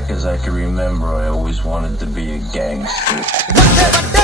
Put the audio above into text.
back as I can remember, I always wanted to be a gangster.